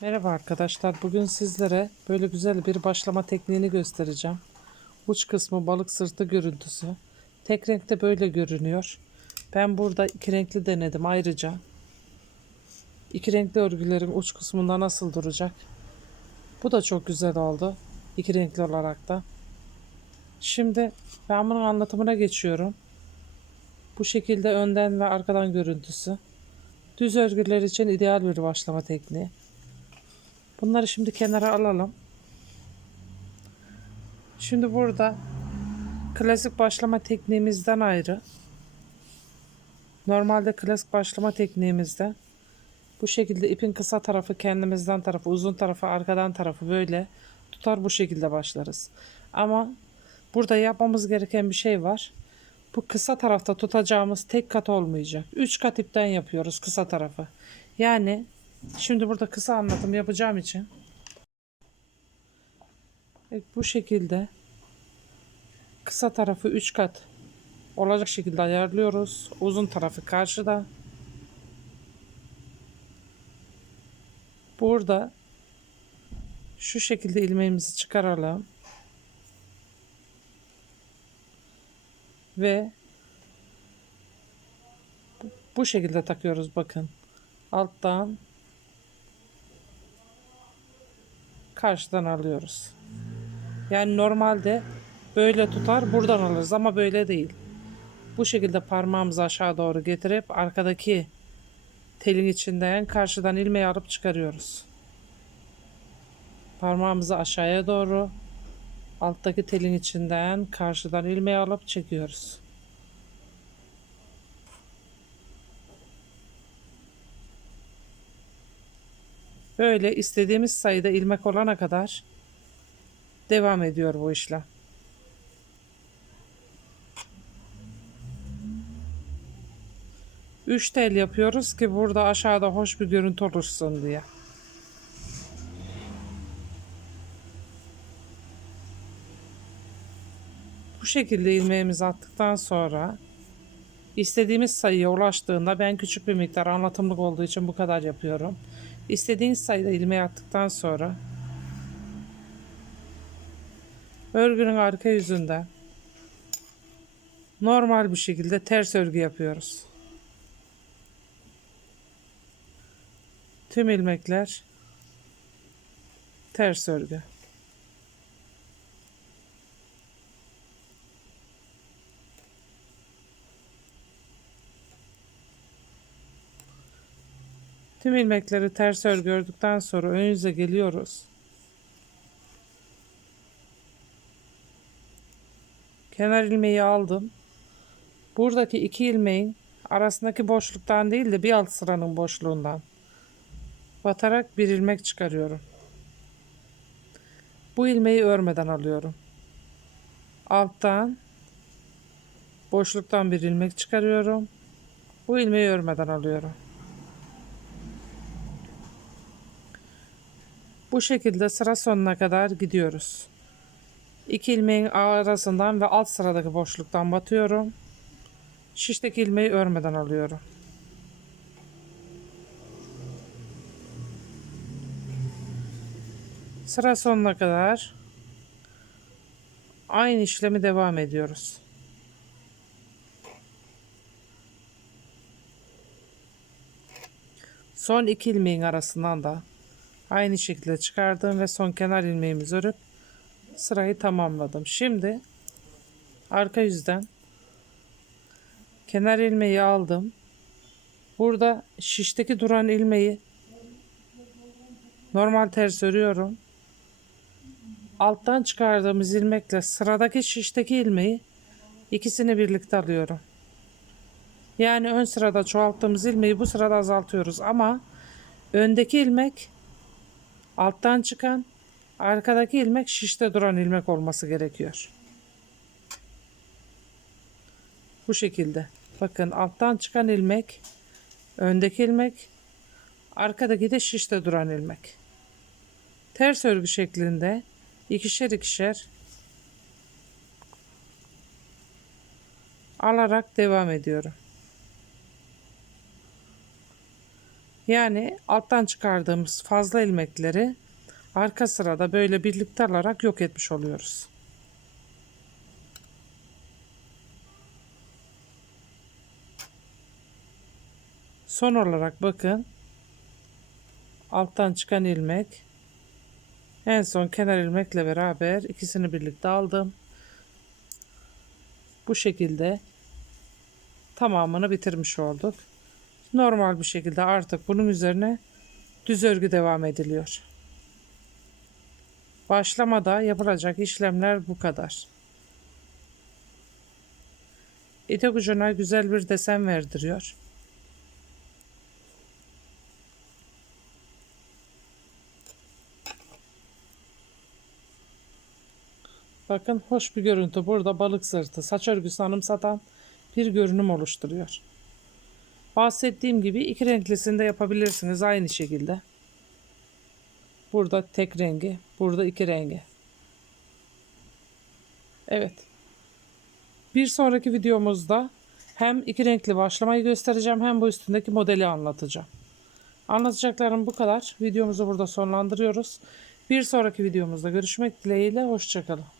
Merhaba arkadaşlar. Bugün sizlere böyle güzel bir başlama tekniğini göstereceğim. Uç kısmı balık sırtı görüntüsü. Tek renkte böyle görünüyor. Ben burada iki renkli denedim ayrıca. İki renkli örgülerin uç kısmında nasıl duracak? Bu da çok güzel oldu. İki renkli olarak da. Şimdi ben bunun anlatımına geçiyorum. Bu şekilde önden ve arkadan görüntüsü. Düz örgüler için ideal bir başlama tekniği. Bunları şimdi kenara alalım. Şimdi burada klasik başlama tekniğimizden ayrı. Normalde klasik başlama tekniğimizde bu şekilde ipin kısa tarafı kendimizden tarafı, uzun tarafı arkadan tarafı böyle tutar bu şekilde başlarız. Ama burada yapmamız gereken bir şey var. Bu kısa tarafta tutacağımız tek kat olmayacak. 3 kat ipten yapıyoruz kısa tarafı. Yani Şimdi burada kısa anlatım yapacağım için evet, bu şekilde kısa tarafı 3 kat olacak şekilde ayarlıyoruz. Uzun tarafı karşıda. Burada şu şekilde ilmeğimizi çıkaralım. Ve bu şekilde takıyoruz bakın. Alttan karşıdan alıyoruz. Yani normalde böyle tutar buradan alırız ama böyle değil. Bu şekilde parmağımızı aşağı doğru getirip arkadaki telin içinden karşıdan ilmeği alıp çıkarıyoruz. Parmağımızı aşağıya doğru alttaki telin içinden karşıdan ilmeği alıp çekiyoruz. Böyle istediğimiz sayıda ilmek olana kadar devam ediyor bu işlem. Üç tel yapıyoruz ki burada aşağıda hoş bir görüntü oluşsun diye. Bu şekilde ilmeğimizi attıktan sonra istediğimiz sayıya ulaştığında ben küçük bir miktar anlatımlık olduğu için bu kadar yapıyorum. İstediğiniz sayıda ilmeği attıktan sonra örgünün arka yüzünde normal bir şekilde ters örgü yapıyoruz. Tüm ilmekler ters örgü. Tüm ilmekleri ters örgü ördükten sonra ön yüze geliyoruz. Kenar ilmeği aldım. Buradaki iki ilmeğin arasındaki boşluktan değil de bir alt sıranın boşluğundan batarak bir ilmek çıkarıyorum. Bu ilmeği örmeden alıyorum. Alttan boşluktan bir ilmek çıkarıyorum. Bu ilmeği örmeden alıyorum. Bu şekilde sıra sonuna kadar gidiyoruz. İki ilmeğin arasından ve alt sıradaki boşluktan batıyorum. Şişteki ilmeği örmeden alıyorum. Sıra sonuna kadar aynı işlemi devam ediyoruz. Son iki ilmeğin arasından da Aynı şekilde çıkardım ve son kenar ilmeğimizi örüp sırayı tamamladım. Şimdi arka yüzden kenar ilmeği aldım. Burada şişteki duran ilmeği normal ters örüyorum. Alttan çıkardığımız ilmekle sıradaki şişteki ilmeği ikisini birlikte alıyorum. Yani ön sırada çoğalttığımız ilmeği bu sırada azaltıyoruz ama öndeki ilmek alttan çıkan arkadaki ilmek şişte duran ilmek olması gerekiyor. Bu şekilde. Bakın alttan çıkan ilmek öndeki ilmek arkadaki de şişte duran ilmek. Ters örgü şeklinde ikişer ikişer alarak devam ediyorum. Yani alttan çıkardığımız fazla ilmekleri arka sırada böyle birlikte alarak yok etmiş oluyoruz. Son olarak bakın alttan çıkan ilmek en son kenar ilmekle beraber ikisini birlikte aldım. Bu şekilde tamamını bitirmiş olduk. Normal bir şekilde artık bunun üzerine düz örgü devam ediliyor. Başlamada yapılacak işlemler bu kadar. Etek ucuna güzel bir desen verdiriyor. Bakın hoş bir görüntü. Burada balık sırtı, saç örgüsü anımsatan bir görünüm oluşturuyor. Bahsettiğim gibi iki renklisini de yapabilirsiniz aynı şekilde. Burada tek rengi, burada iki rengi. Evet. Bir sonraki videomuzda hem iki renkli başlamayı göstereceğim hem bu üstündeki modeli anlatacağım. Anlatacaklarım bu kadar. Videomuzu burada sonlandırıyoruz. Bir sonraki videomuzda görüşmek dileğiyle. Hoşçakalın.